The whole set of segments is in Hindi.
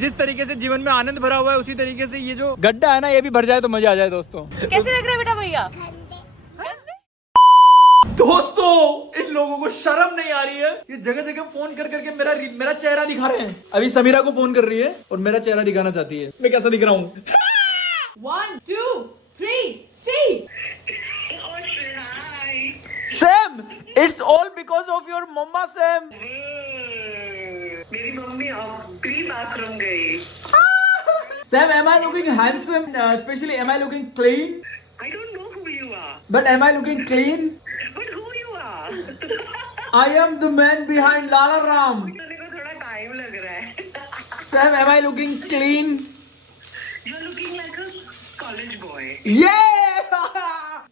जिस तरीके से जीवन में आनंद भरा हुआ है उसी तरीके से ये जो गड्ढा है ना ये भी भर जाए तो मजा आ जाए दोस्तों। कैसे लग रहा है बेटा भैया? दोस्तों इन लोगों को शर्म नहीं आ रही है, ये जगह जगह फोन कर करके मेरा चेहरा दिखा रहे हैं। अभी समीरा को फोन कर रही है और मेरा चेहरा दिखाना चाहती है। मैं कैसा दिख रहा हूँ? 1 2 3 see Sam, it's all because of your mama, Sam. मेरी मम्मी प्री बाथरूम गई। Sam, am I looking handsome? Especially, am I looking clean? I don't know who you are, But am I looking clean? but who you are? I am the man behind Lala Ram. बोलने को थोड़ा टाइम लग रहा है। Sam, am I looking clean? You're looking like a college boy. Yeah!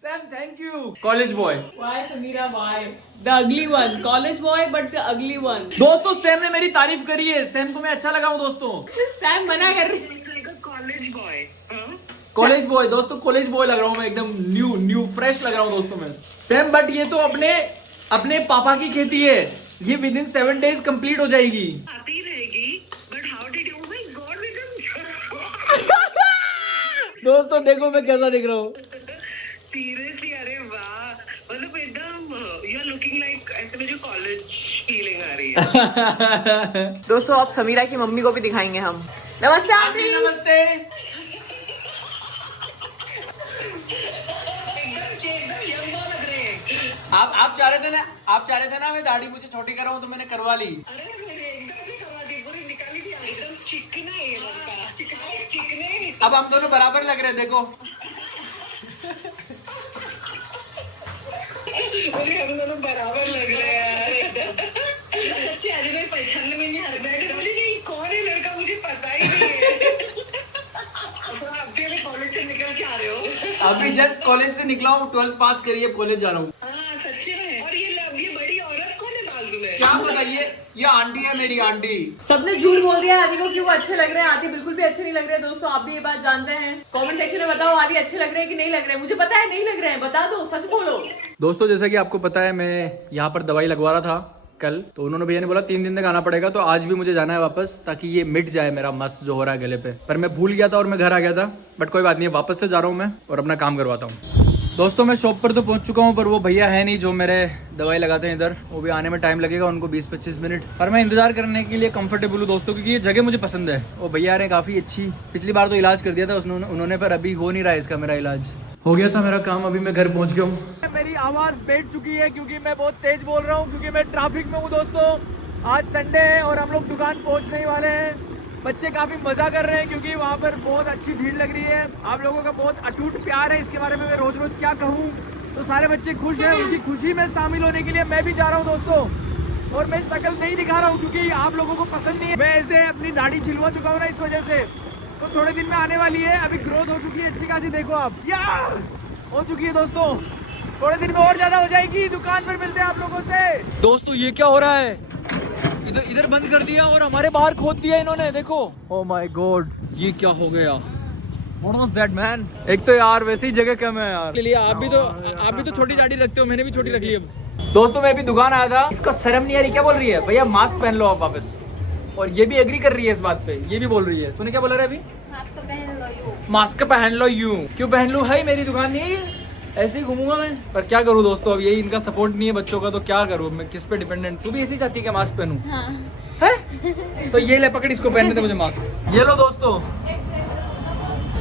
Sam, thank you. College boy. why Samira why the ugly one college boy but the ugly one दोस्तों सैम ने मेरी तारीफ करी है। सैम को मैं अच्छा लगा हूँ दोस्तों। सैम मना कर रही Looks like a college boy. Huh? College boy दोस्तों, कॉलेज बॉय लग रहा हूँ मैं, एकदम न्यू फ्रेश लग रहा हूँ दोस्तों मैं। सैम बट ये तो अपने पापा की खेती है, ये विद इन 7 days कंप्लीट हो जाएगी। आती रहेगी, but how did you? Oh my God, दोस्तों देखो मैं कैसा दिख रहा हूँ। seriously, अरे वाह, मतलब एकदम you're looking like ऐसे मुझे कॉलेज फीलिंग आ रही है। दोस्तों अब समीरा की मम्मी को भी दिखाएंगे हम। नमस्ते आंटी। नमस्ते। एकदम यंग लग रहे हैं। आप चाह रहे थे ना मैं दाढ़ी मुझे छोटी कराऊं तो मैंने करवा ली। अरे मेरे एकदम नहीं करवा दी, पूरी निकाली थी, एकदम चिकना है ये लड़का, चिकने। अब हम दोनों बराबर लग रहे हैं देखो। बोले हम दोनों बराबर लग रहे हैं यार। सच्ची आज कोई पहचानने में नहीं आ रहा। मैं बोली नहीं कौन है लड़का, मुझे पता ही नहीं है। आप भी कॉलेज से निकल के आ रहे हो? अभी जस्ट कॉलेज से निकला हूँ, 12th पास करी है, कॉलेज जा रहा हूँ। हाँ सच्ची में। और ये बड़ी औरत कौन है बाजू में? क्या बताइए, ये आंटी है मेरी आंटी। सबने झूठ बोल दिया आदि को कि वो अच्छे लग रहे हैं। आदि बिल्कुल भी अच्छे नहीं लग रहे। दोस्तों आप भी ये बात जानते हैं? कमेंट सेक्शन में बताओ आदि अच्छे लग रहे हैं कि नहीं लग रहे हैं। मुझे पता है नहीं लग रहे हैं, बता दो, सच बोलो। दोस्तों जैसा कि आपको पता है मैं यहाँ पर दवाई लगवा रहा था कल, तो उन्होंने भैया ने बोला 3 दिन तक आना पड़ेगा, तो आज भी मुझे जाना है वापस ताकि ये मिट जाए मेरा मस्त जो हो रहा है गले पे। पर मैं भूल गया था और मैं घर आ गया था, बट कोई बात नहीं, वापस से जा रहा हूँ मैं और अपना काम करवाता हूँ। दोस्तों मैं शॉप पर तो पहुंच चुका हूं, पर वो भैया है नहीं जो मेरे दवाई लगाते हैं इधर, वो भी आने में टाइम लगेगा उनको 20-25 मिनट। पर मैं इंतजार करने के लिए कंफर्टेबल हूँ दोस्तों, क्योंकि ये जगह मुझे पसंद है। वो भैया ने काफ़ी अच्छी पिछली बार तो इलाज कर दिया था उन्होंने, पर अभी हो नहीं रहा है इसका मेरा इलाज। हो गया था मेरा काम, अभी मैं घर पहुँच गया हूँ। मेरी आवाज़ बैठ चुकी है क्योंकि मैं बहुत तेज बोल रहा हूँ, क्योंकि मैं ट्रैफिक में हूँ दोस्तों। आज संडे है और हम लोग दुकान पहुँचने वाले हैं। बच्चे काफी मजा कर रहे हैं क्योंकि वहाँ पर बहुत अच्छी भीड़ लग रही है। आप लोगों का बहुत अटूट प्यार है, इसके बारे में मैं रोज रोज क्या कहूँ। तो सारे बच्चे खुश हैं, उनकी खुशी में शामिल होने के लिए मैं भी जा रहा हूँ दोस्तों। और मैं शक्ल नहीं दिखा रहा हूँ क्योंकि आप लोगों को पसंद नहीं है। मैं ऐसे अपनी दाढ़ी छिलवा चुका हूँ ना इस वजह से, तो थोड़े दिन में आने वाली है। अभी ग्रोथ हो चुकी है अच्छी खासी, देखो आप यार हो चुकी है दोस्तों। थोड़े दिन में और ज्यादा हो जाएगी। दुकान पर मिलते हैं आप लोगों से। दोस्तों ये क्या हो रहा है, इधर बंद कर दिया और हमारे बाहर खोद दिया इन्होंने, देखो। ओह माय गॉड, ये क्या हो गया? What was that man? एक तो यार वैसे ही जगह कम है यार। लिए आप भी तो छोटी दाढ़ी रखते हो, मैंने भी छोटी रख ली अब। दोस्तों मैं अभी दुकान आया था, इसका शर्म नहीं आ रही, क्या बोल रही है भैया मास्क पहन लो आप वापस। और ये भी एग्री कर रही है इस बात पे, ये भी बोल रही है। तूने क्या बोला अभी? मास्क पहन लो यूं। क्यों पहन लूं भाई, मेरी दुकान नहीं है, ऐसे ही घूमूंगा मैं। पर क्या करूँ दोस्तों, अब यही इनका सपोर्ट नहीं है बच्चों का, तो क्या करूँ मैं, किस पे डिपेंडेंट। तू भी ऐसे ही चाहती है कि मास्क पहनूं? है? तो ये ले पकड़, इसको पहनने दे मुझे मास्क। ये लो दोस्तों,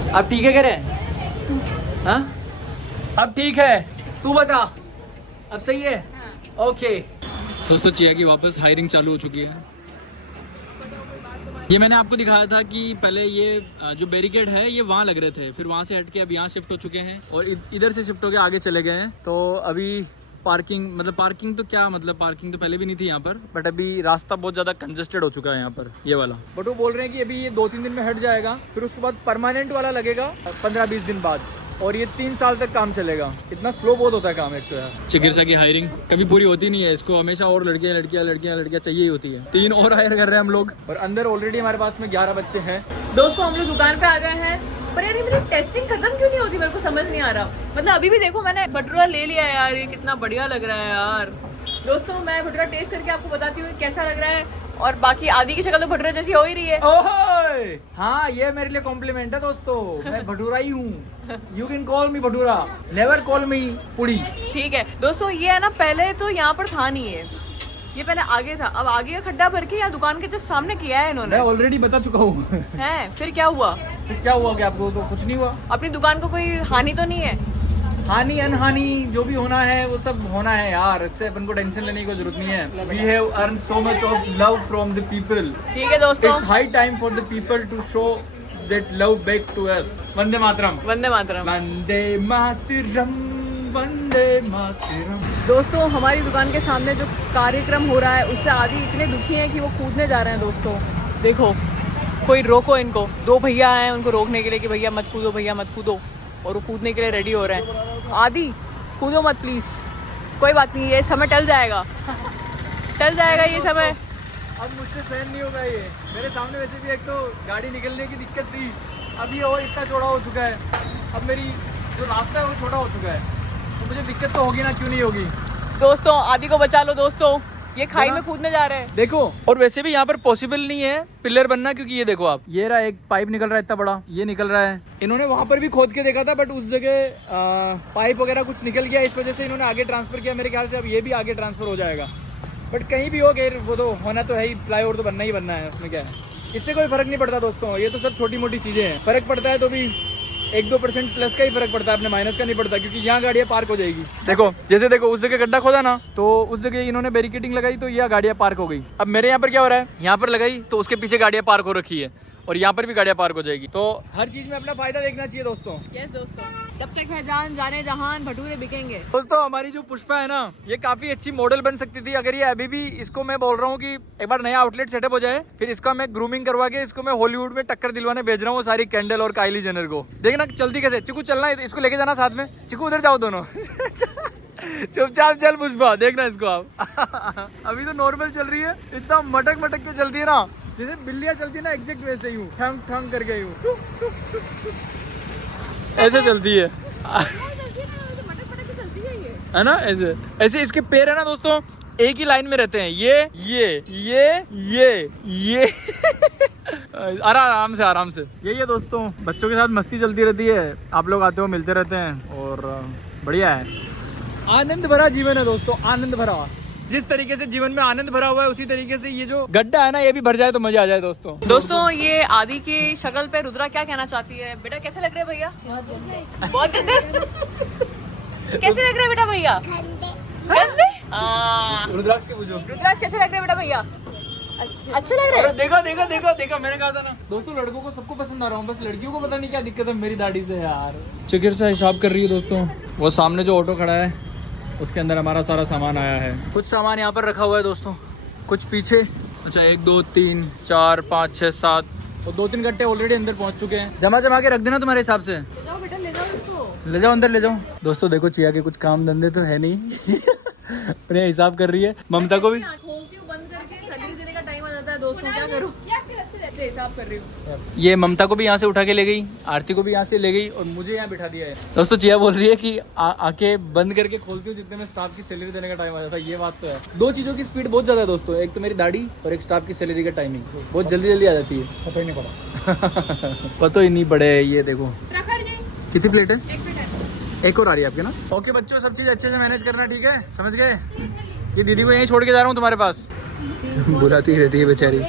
अब ठीक है कह रहे? हाँ अब ठीक है, तू बता अब सही है? ओके दोस्तों चिया की वापस हायरिंग चालू हो चुकी है। ये मैंने आपको दिखाया था कि पहले ये जो बैरिकेड है ये वहाँ लग रहे थे, फिर वहाँ से हट के अब यहाँ शिफ्ट हो चुके हैं और इधर से शिफ्ट होके आगे चले गए हैं। तो अभी पार्किंग तो क्या मतलब पार्किंग तो पहले भी नहीं थी यहाँ पर, बट अभी रास्ता बहुत ज़्यादा कंजेस्टेड हो चुका है यहाँ पर ये वाला। बट वो बोल रहे हैं कि अभी ये 2-3 दिन में हट जाएगा, फिर उसके बाद परमानेंट वाला लगेगा 15-20 दिन बाद, और ये 3 साल तक काम चलेगा। इतना स्लो बहुत होता है काम एक तो यार। चिकित्सा की हायरिंग कभी पूरी होती नहीं है, इसको हमेशा और लड़कियां चाहिए ही होती है। 3 और हायर कर रहे हैं हम लोग, और अंदर ऑलरेडी हमारे पास में 11 बच्चे हैं। दोस्तों हम लोग दुकान पे आ गए हैं, पर यार ये मेरी टेस्टिंग खत्म क्यों नहीं होती, मेरे को समझ नहीं आ रहा। मतलब अभी भी देखो मैंने भटूरा ले लिया है यार, ये कितना बढ़िया लग रहा है यार। दोस्तों मैं भटूरा टेस्ट करके आपको बताती हूँ कैसा लग रहा है, और बाकी आदि की शक्ल तो भटूरा जैसी हो ही रही है। ओहो ओए हाँ, ये मेरे लिए कॉम्प्लीमेंट है दोस्तों, मैं भटूरा ही हूँ। You can call me bhatura, never call मी पुड़ी। ठीक है दोस्तों, ये है ना पहले तो यहाँ पर था नहीं है, ये पहले आगे था, अब आगे का खड्डा भर के यहाँ दुकान के जस्ट सामने किया है इन्होंने। मैं ऑलरेडी बता चुका हूँ। है फिर क्या हुआ? क्या हुआ कि आपको तो कुछ नहीं हुआ? अपनी दुकान को कोई हानि तो नहीं है? हानि अनहानि जो भी होना है वो सब होना है यार, इससे अपन को टेंशन लेने की जरूरत नहीं है। We have earn so much of love from the people. ठीक है दोस्तों, it's high time for the people to show that love back to us. वंदे मातरम, वंदे मातरम, वंदे मातरम, वंदे मातरम। दोस्तों हमारी दुकान के सामने जो कार्यक्रम हो रहा है उससे आदि इतने दुखी हैं कि वो कूदने जा रहे हैं। दोस्तों देखो, कोई रोको इनको। दो भैया आए हैं उनको रोकने के लिए कि भैया मत कूदो, भैया मत कूदो, और वो कूदने के लिए रेडी हो रहे हैं। आदि कूदो मत प्लीज, कोई बात नहीं, ये समय टल जाएगा, टल जाएगा ये समय। अब मुझसे सहन नहीं होगा ये। मेरे सामने वैसे भी एक तो गाड़ी निकलने की दिक्कत थी, अब ये और इतना चौड़ा हो चुका है, अब मेरी जो रास्ता है वो छोटा हो चुका है, तो मुझे दिक्कत तो होगी ना, क्यों नहीं होगी। दोस्तों आदि को बचा लो दोस्तों, ये खाई में कूदने जा रहे हैं। देखो, और वैसे भी यहाँ पर पॉसिबल नहीं है पिलर बनना, क्योंकि ये देखो आप, ये रहा एक पाइप निकल रहा है इतना बड़ा, ये निकल रहा है। इन्होंने वहाँ पर भी खोद के देखा था, बट उस जगह पाइप वगैरह कुछ निकल गया, इस वजह से इन्होंने आगे ट्रांसफर किया। मेरे ख्याल से अब ये भी आगे ट्रांसफर हो जाएगा, बट कहीं भी हो गए वो तो होना तो है ही, फ्लाईओवर तो बनना ही बनना है, उसमें क्या है, इससे कोई फर्क नहीं पड़ता दोस्तों। ये तो सब छोटी मोटी चीजें हैं, फर्क पड़ता है तो भी 1-2% प्लस का ही फर्क पड़ता है, अपने माइनस का नहीं पड़ता, क्योंकि यहाँ गाड़ियाँ पार्क हो जाएगी। देखो जैसे देखो उस जगह गड्ढा खोदा ना, तो उस जगह इन्होंने बैरिकेडिंग लगाई तो यहाँ गाड़ियाँ पार्क हो गई। अब मेरे यहाँ पर क्या हो रहा है, यहाँ पर लगाई तो उसके पीछे गाड़ियाँ पार्क हो रखी है, और यहाँ पर भी गाड़ियाँ पार्क हो जाएगी। तो हर चीज में अपना फायदा देखना चाहिए दोस्तों। यस दोस्तों, जब तक है जान जाने जहान, भटूरे बिकेंगे। दोस्तों हमारी जो पुष्पा है ना, ये काफी अच्छी मॉडल बन सकती थी, अगर ये अभी भी, इसको मैं बोल रहा हूँ कि एक बार नया आउटलेट सेटअप हो जाए, फिर इसका मैं ग्रूमिंग करवा के इसको मैं हॉलीवुड में टक्कर दिलवाने भेज रहा हूँ, सारी कैंडल और काइली जेनर को। देखना चलती कैसे। चिकू चलना है, इसको लेके जाना साथ में। चिकू उधर जाओ दोनों। चुपचाप चल पुष्पा, देखना इसको आप। अभी तो नॉर्मल चल रही है, इतना मटक मटक के चलती है ना, जैसे बिल्लियाँ चलती है ना, एग्जैक्ट वैसे ही हूँ, ठंग ठंग करके हूँ, ऐसे चलती है। है ना, ऐसे ऐसे इसके पैर है ना दोस्तों, एक ही लाइन में रहते हैं, ये आराम से आराम से। यही है दोस्तों, बच्चों के साथ मस्ती चलती रहती है, आप लोग आते हो मिलते रहते हैं, और बढ़िया है, आनंद भरा जीवन है दोस्तों, आनंद भरा। जिस तरीके से जीवन में आनंद भरा हुआ है, उसी तरीके से ये जो गड्ढा है ना, ये भी भर जाए तो मजा आ जाए दोस्तों। दोस्तों ये आदि की शक्ल पे रुद्रा क्या कहना चाहती है? बेटा कैसे लग रहे हैं भैया? बहुत गंदे। कैसे लग रहे हैं बेटा भैया? गंदे। रुद्राक्ष के पूछो, रुद्राक्ष कैसे लग रहे हैं बेटा भैया? अच्छे लग रहे हैं। देखा मैंने कहा था ना दोस्तों, लड़कों को सबको पसंद आ रहा हूँ, बस लड़कियों को पता नहीं क्या दिक्कत है मेरी दाढ़ी से यार। चिकिर से हिसाब कर रही है दोस्तों, वो सामने जो ऑटो खड़ा है उसके अंदर हमारा सारा सामान आया है। कुछ सामान यहाँ पर रखा हुआ है दोस्तों, कुछ पीछे। अच्छा 1 2 3 4 5 6 7 और 2-3 गट्टे ऑलरेडी अंदर पहुँच चुके हैं। जमा के रख देना तुम्हारे हिसाब से। ले जाओ बेटा, ले जाओ इसको, ले जाओ अंदर ले जाओ। दोस्तों देखो, चिया के कुछ काम धंधे तो है नहीं। अपने हिसाब कर रही है। ममता को भी खोलती हूँ बंद करके, सैलरी देने का टाइम आ जाता है दोस्तों, क्या करूँ, हिसाब कर रही हूँ। ये ममता को भी यहाँ से उठा के ले गई, आरती को भी यहाँ से ले गई, और मुझे यहाँ बिठा दिया है। दोस्तों चिया बोल रही है कि आके बंद करके खोलती हूँ जितने में स्टाफ की सैलरी देने का टाइम आ जाता है। ये बात तो है, 2 चीज़ों की स्पीड बहुत ज़्यादा है दोस्तों, एक तो मेरी दाढ़ी और एक स्टाफ की सैलरी का टाइमिंग बहुत जल्दी जल्दी आ जाती है। पता ही नहीं पड़ा। पता ही नहीं पड़े। ये देखो कितनी प्लेट है, एक और आ रही है आपके ना। ओके बच्चों, सब चीज़ अच्छे से मैनेज करना, ठीक है, समझ गए। ये दीदी को यहीं छोड़ के जा रहा हूँ तुम्हारे पास। बुलाती रहती है बेचारी।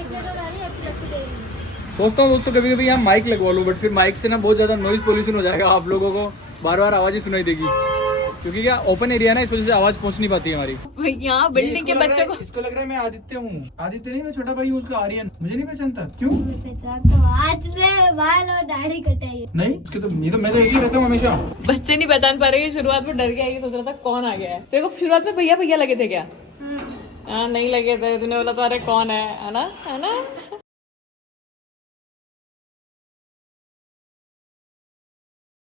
सोचता हूँ दोस्तों कभी कभी यहाँ माइक लगवा लूँ, बट फिर माइक से ना बहुत ज़्यादा नॉइज पोल्यूशन हो जाएगा, आप लोगों को बार बार आवाज़ ही सुनाई देगी, क्योंकि क्या ओपन एरिया है ना, इस वजह से आवाज़ पहुँच नहीं पाती है हमारी। यहाँ बिल्डिंग के बच्चों को, इसको लग रहा है मैं आदित्य हूँ। आदित्य नहीं, मैं छोटा भाई हूँ उसका, आर्यन। मुझे नहीं पहचानता क्यों? आज से बाल और दाढ़ी कटाई नहीं, उसके तो ये तो मैं तो एक ही रहता हूँ हमेशा। बच्चे नहीं पहचान पा रहे हैं। शुरुआत में डर गया, ये सोच रहा था कौन आ गया है। तेरे को शुरुआत में भैया भैया लगे थे क्या? हाँ नहीं लगे थे, तूने बोला था अरे कौन है ना, है ना।